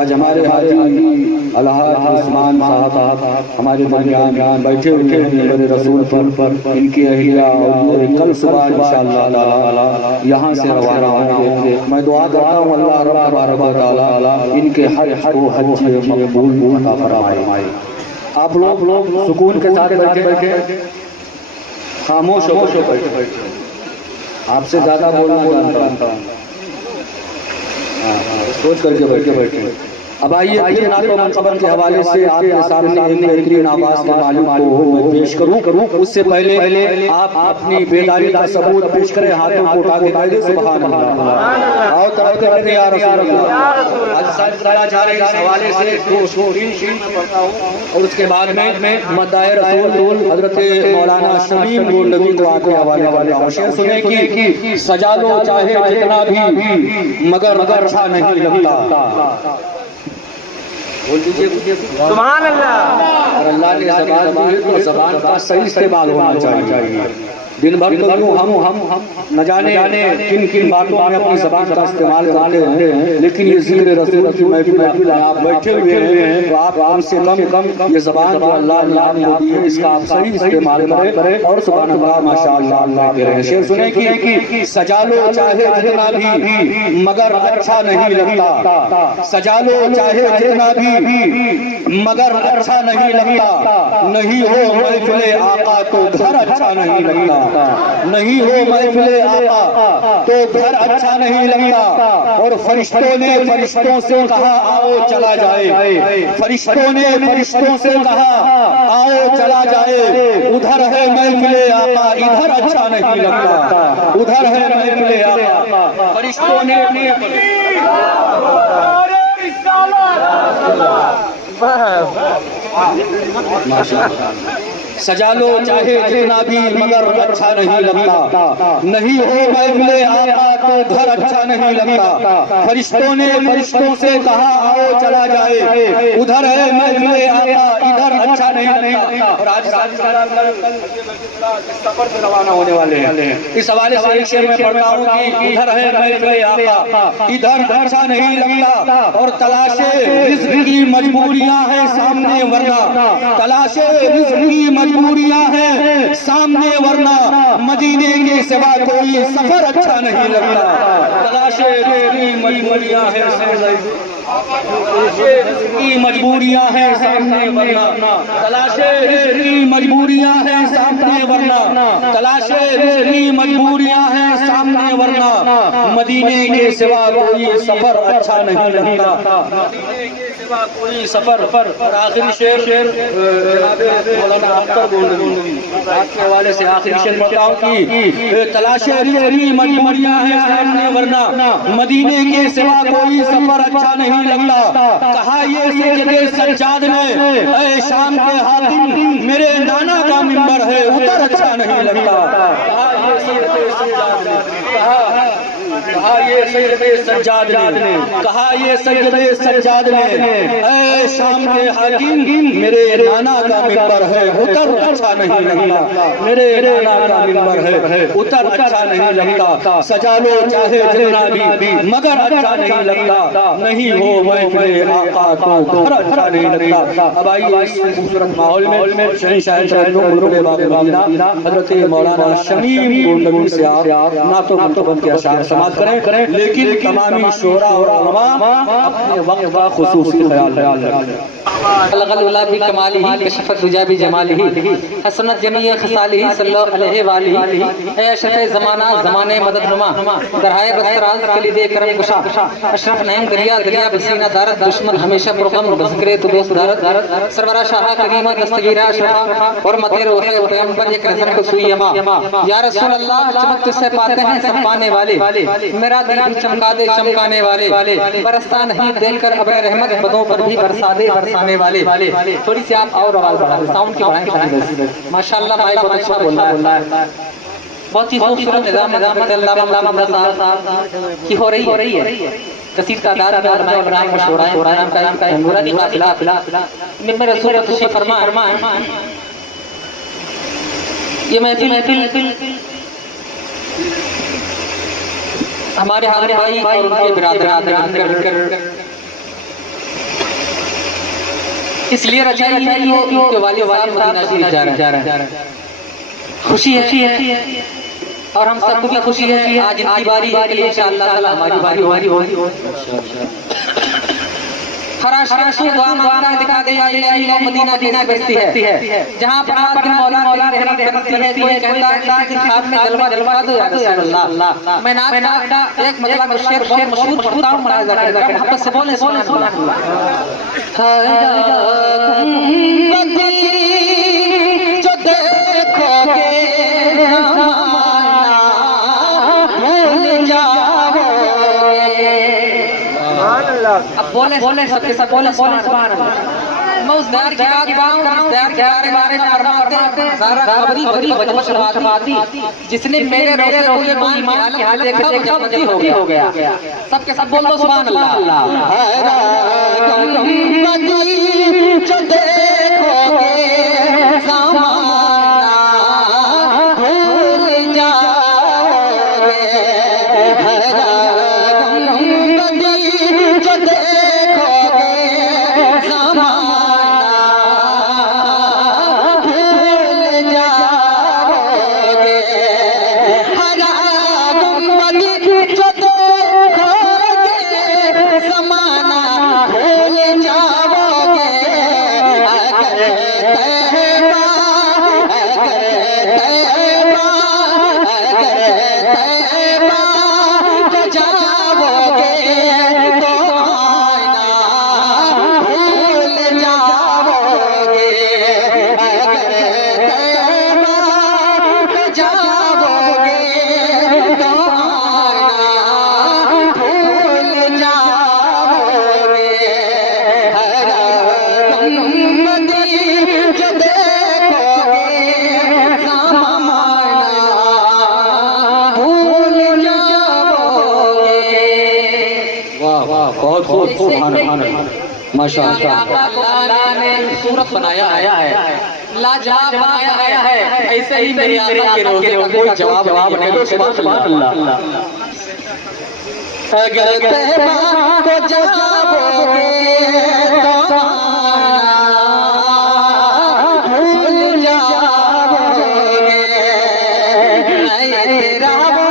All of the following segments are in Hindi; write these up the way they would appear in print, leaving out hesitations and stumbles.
आज हमारे हाजी अलहाज उस्मान साहब हमारे दरमियान बैठे हुए हैं मेरे रसूल पर इनकी अहिया और कल सुबह इंशाअल्लाह ताला यहाँ से रवाना होंगे। मैं दुआ करता हूँ अल्लाह तबारक व तआला इनके हज को हज मकबूल अता फरमाए। आप लोग सुकून के साथ बैठे खामोश हो बैठे, आपसे ज्यादा बोलना जानता हूँ, सोच करके बैठे। अब आइए फिर नातो मनक़बत के हवाले से आपके सामने एक बेहतरीन आवाज़ के मालिक को मैं पेश करूं। उससे पहले आप अपनी बेदारी का सबूत पेश करें, हाथों को उठा के कहिए सुभान अल्लाह। आओ तरफ करते या रसूल अल्लाह। आज सारा जा रहे इस हवाले से तीन शेर पढ़ता हूं और उसके बाद में मदाए रसूल हजरत मौलाना शमीम गोल्डवी को आके हवाले करता हूं। शेर सुने कि सजा लो चाहे जितना भी मगर अच्छा नहीं लगता। बोल दीजिए सुभान अल्लाह। और अल्लाह ने ज़बान दी है तो ज़बान का सही इस्तेमाल होना चाहिए। दिन भर तो हम न जाने किन बातों में अपनी ज़बान का इस्तेमाल करते हैं, लेकिन ये ज़िक्र रसूल की महफिल आप बैठे हुए हैं तो आप कम से कम ये ज़बान जो अल्लाह ने दी है इसका आप सही इस्तेमाल करें और सुभान अल्लाह माशाअल्लाह अल्लाह कह रहे हैं। शेर सुने कि सजा लो चाहे जितना भी मगर अच्छा नहीं लगता। सजा लो चाहे जितना भी मगर अच्छा नहीं लगता। नहीं हो महफिले आका तो घर अच्छा नहीं लगता। नहीं हो महफिले आका तो घर अच्छा नहीं लगता। और फरिश्तों ने फरिश्तों से कहा आओ चला जाए। फरिश्तों ने फरिश्तों से कहा आओ चला जाए। उधर है महफिले आका इधर अच्छा नहीं लगता। उधर है महफिले आका फरिश्तों ने सजा लो चाहे जितना भी मगर अच्छा नहीं लगता। नहीं हो महफिले आका तो घर अच्छा नहीं लगता। फरिश्तों ने फरिश्तों से कहा आओ चला जाए। उधर है महफिले आका इधर अच्छा नहीं लगता। और आज सफर पे रवाना होने वाले हैं। इस हवाले से एक शेर में पढ़ता हूँ कि इधर है महफिले आका इधर अच्छा नहीं लगता। और तलाशे रिज़्क़ की मजबूरियां हैं सामने वरना। तलाशे रिज़्क़ की मजबूरियां हैं सामने वरना। मदीने के सिवा कोई सफर अच्छा नहीं लगता। तलाशे रिज़्क़ की मजबूरियां हैं की मजबूरियां हैं सामने वरना। तलाशे रिज़्क़ की मजबूरियां हैं सामने वरना। तलाशे रिज़्क़ की मजबूरियां हैं सामने वरना। मदीने के सिवा कोई सफर अच्छा नहीं लगता। कोई सफर पर आखिरी शेर मौलाना अख्तर गोल्डवी के हवाले से आखिरी शेर बताऊं कि तलाशे रिज़्क़ मजबूरियां हैं सामने वरना। मदीने के सिवा कोई सफर अच्छा नहीं लगता। कहा ये सैयदे सज्जाद ने ऐ शाम के हाकिम मेरे नाना का मिंबर है उधर अच्छा नहीं लगता। कहा ये सैयदे सज्जाद ने कहा ये सैयदे सज्जाद ने ऐ शाम के हाकिम मेरे नाना का मिंबर है उधर अच्छा नहीं लगता। मेरे नाना का मिंबर है उधर अच्छा नहीं लगता। सजा लो चाहे जितना भी मगर अच्छा नहीं लगता। नहीं हो महफिले आका तो घर अच्छा नहीं लगता। अब आइए इस खूबसूरत माहौल में शहंशाह मदीना हजरत मौलाना शमीम गोल्डवी से आप नातो मनक़बत के अशार समाअत करें, लेकिन तमामी शोरा और उलमा अपने वक्त का खुसूसी ख्याल रखें। अलगल भी कमालिही कशफत दुजा भी जमालिही हसनत जमीय खसालिही सल्लल्लाहु अलैहि वालिही ए अशरफ ज़माना ज़माने मदद नुमा दरहाए बस्तराज कलीदे करम कुशा अशरफ नईम दरिया दरिया बसीना दारत दुश्मन हमेशा पुरगम बज़िक्रे तो दोस्त दारत सरवरा शाह करीमा दस्तगीरा अशरफा और मते रोहे पैगंबर एक नजर को सुई यमा या रसूल अल्लाह चमक तुझसे पाते हैं सब पाने वाले। मेरा दिल भी चमका दे चमकाने वाले। बरसता नहीं देखकर अब्र रहमत बदों पर भी बरसा दे बरसाने वाले। थोड़ी सी आप और आवाज बढ़ा दें, साउंड की बढ़ाएं। माशाअल्लाह माइक बहुत अच्छा बोल रहा है। बहुत ही खूबसूरत निजाम की हो रही है। कसीर का दार और मैं इब्राहिम शोराम का नूरानी काफिला मिंबर रसूल तशरीफ फरमा। ये महफिल हमारे भाई और उनके बिरादरान इसलिए रचाई है कि उनके वालिद साहब मदीना शरीफ जा रहे हैं। खुशी है और हम सबको भी खुशी है। आज इनकी बारी है, इंशाअल्लाह ताला हमारी बारी होगी। फराश दुआ मांगना दिखा दे ये मदीना कैसी बस्ती है जहां पर मौला रहमत करती है। कोई कहता है कि खाब में जलवा दो या रसूल अल्लाह। मैं नात का एक मतलब शेर बहुत मशहूर पढ़ता हूं, मुलाहिजा करें, मोहब्बत से बोले सुभान अल्लाह। जो देखोगे अब बोले सबके सब बोले सुभान अल्लाह। मैं उस दर की बात दर के बारे में फरमाते हैं सारा खबरी बचवाती जिसने मेरे रोज़े को ईमान की हालत देखा जब नबी हो गया। सबके सब बोल दो सुभान अल्लाह। जो देखोगे ज़माना भूल जाओगे। माशाअल्लाह ने सूरत बनाया है, लाजवाब बनाया है। ऐसे ही मेरे आका के रोज़े का कोई जवाब नहीं दो सुभान अल्लाह। अगर तहबा को जाओगे तो भूल जाओगे। तेरा वो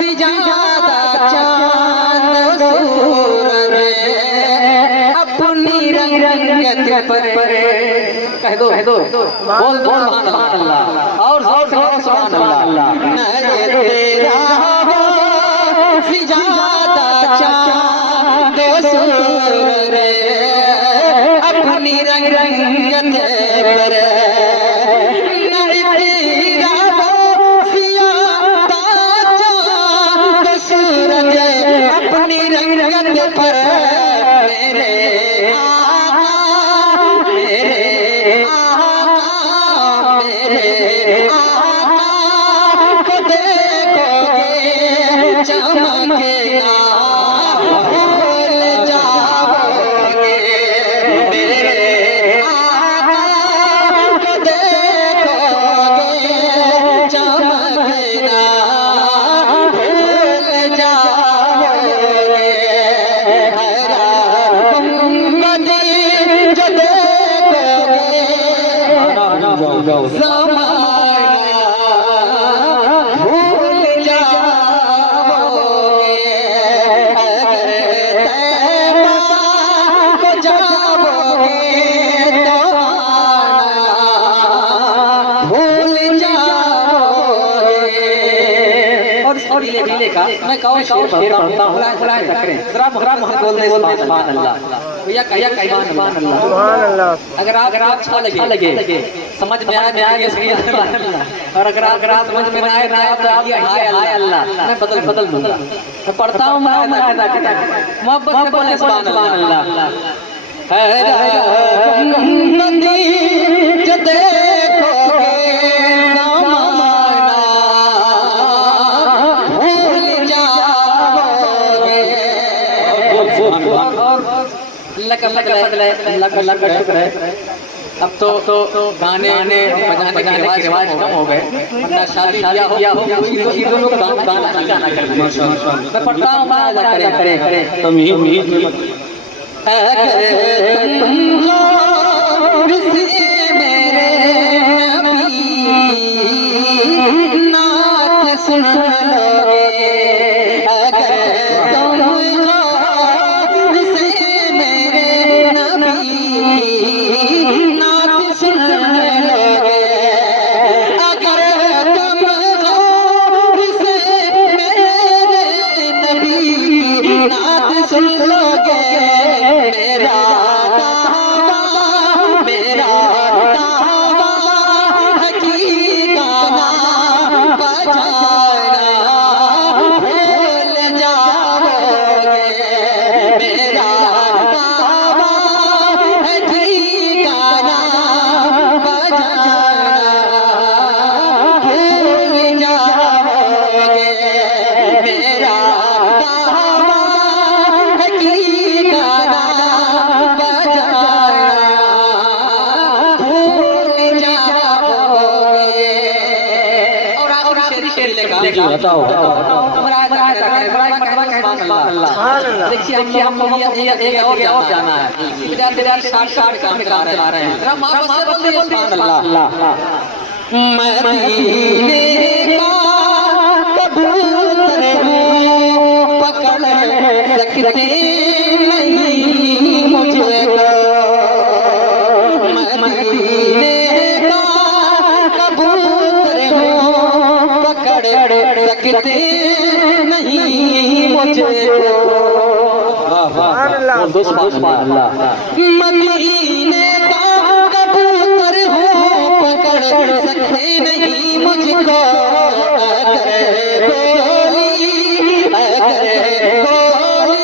सिजादा चांद सूरज अपनी रंगत पर कह दो बोल सुभान अल्लाह और सुभान अल्लाह। तेरा सिजादा चांद सूरज अपनी रंगत पर तेरा सिजादा चांद सूरज अपनी रंगत पर मैं कहो शेर पढ़ता हूँ जरा मोहब्बत बोल दे सुभान अल्लाह। भैया कहिया सुभान अल्लाह। अगर आप अच्छा लगे समझ में आए सुभान अल्लाह। और अगर आप समझ में ना आए तो आप हाय अल्लाह मैं बदल दूंगा। मैं पढ़ता हूँ मोहब्बत से बोले सुभान अल्लाह। अल्लाह का शुक्र है। अब तो गाने बजाने के रिवाज कम हो गए, वरना शादी ब्याह हो इसी दोनों गाना कर। मैं पढ़ता हूँ करे जी बताओ। देखिए हम लोग एक और जाना है, विद्यार्थी साठ काम करा रहे हैं। मदीने का कबूतर पकड़ सकते नहीं मुझे, मदीने का कबूतर पकड़ सकते नहीं मुझे। मदीने का कबूतर हो पकड़ सकते नहीं मुझको, अगर गोली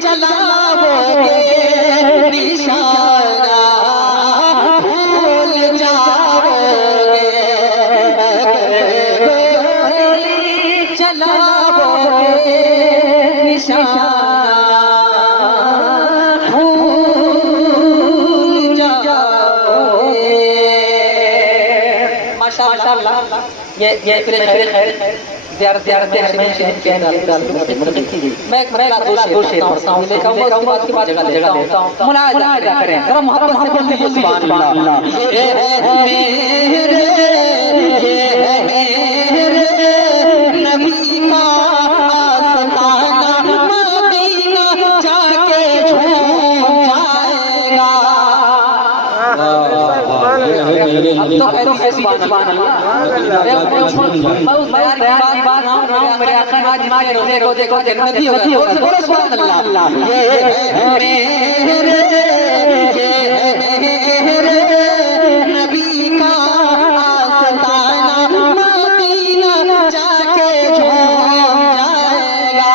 चलाओगे निशाना भूल जाओगे, अगर गोली चलाओगे निशाना माशाअल्लाह। ये ज़ियारत मैं दो शेर पढ़ता हूँ, उसके बाद जगह देता हूँ, मुलाहिज़ा करें, जरा मोहब्बत से बोलिए सुभान अल्लाह। ये है मेरे नबी का आस्ताना, मदीना जाके झूम जाएगा। अब तो कैसी बात सुभान अल्लाह। मैं बात मेरे आका आज देखो जन्नती होगा, बोलो सुभान अल्लाह। ये मेरे नबी का आस्ताना, मदीना जाके झूम जाएगा,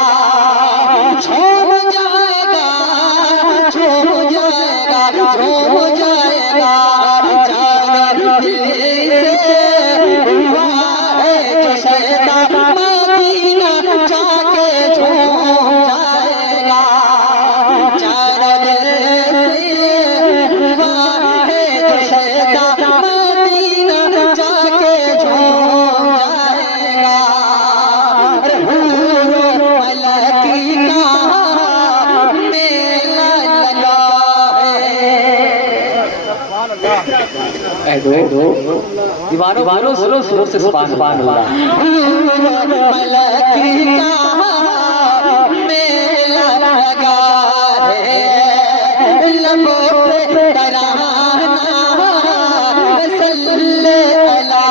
झूम जाएगा, झूम जाएगा, झूम जाएगा। मदीना जाके झूम जाएगा, चारों दिल मदीना जाके झूम जाएगा। मलकी का मेला लगा है, दीवारों सुरो से सुभान अल्लाह। मलकी का मेला लगा है, लबों पे तराना सल्ले अला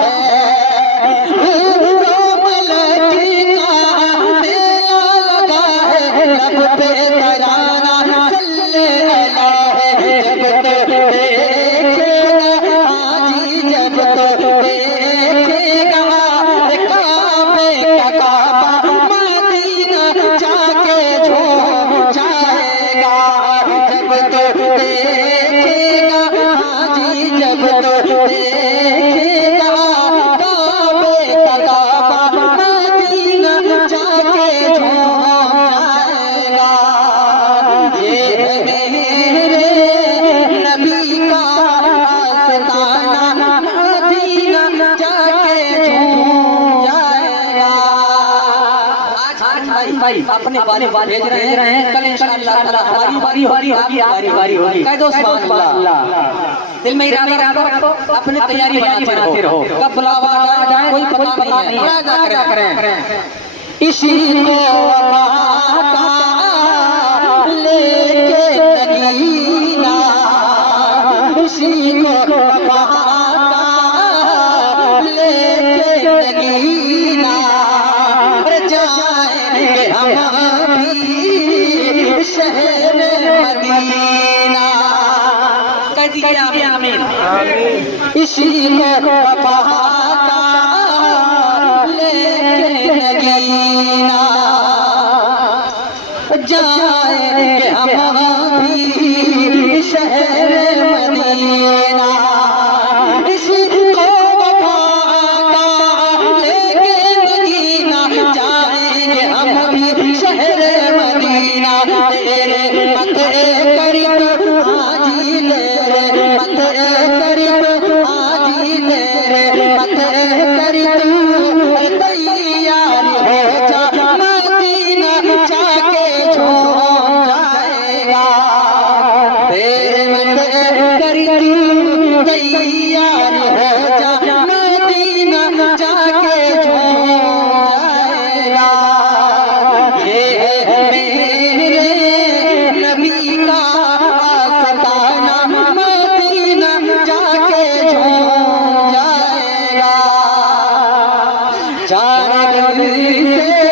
है। मलकी का मेला लगा है, लब पे तराना सल्ले अला है। जब तो देखेगा काबे का काबा, मदीना जाके झूम जाएगा। जब तो देखेगा हाजी, जब तो देखेगा काबे का काबा, मदीना जाके झूम जाएगा। ये मेरे नबी का आस्ताना, मदीना जाके झूम जाएगा। आज भाई अपने बारे भेज रहे हैं, कल इंशाअल्लाह हमारी बारी होगी, आपकी बारी होगी। कह दो सुभान अल्लाह। दिल में इरादा रखो, अपनी तैयारी बनाते रहो, कब बुलावा आ जाए कोई पता नहीं है। मुलाहिज़ा करें, इसी को लेके नगीना, इसी को लेके नगीना, जाएंगे हम भी शहर मदीना। कह दीजिए आमीन। इसी को लेके नगीना, जाएंगे हम भी शहर मदीना। इसी को लेके नगीना, जाएंगे हम भी शहर मदीना। तेरे मथे करीब हाजी, तेरे मथे करीब हाजी, तेरे मथे से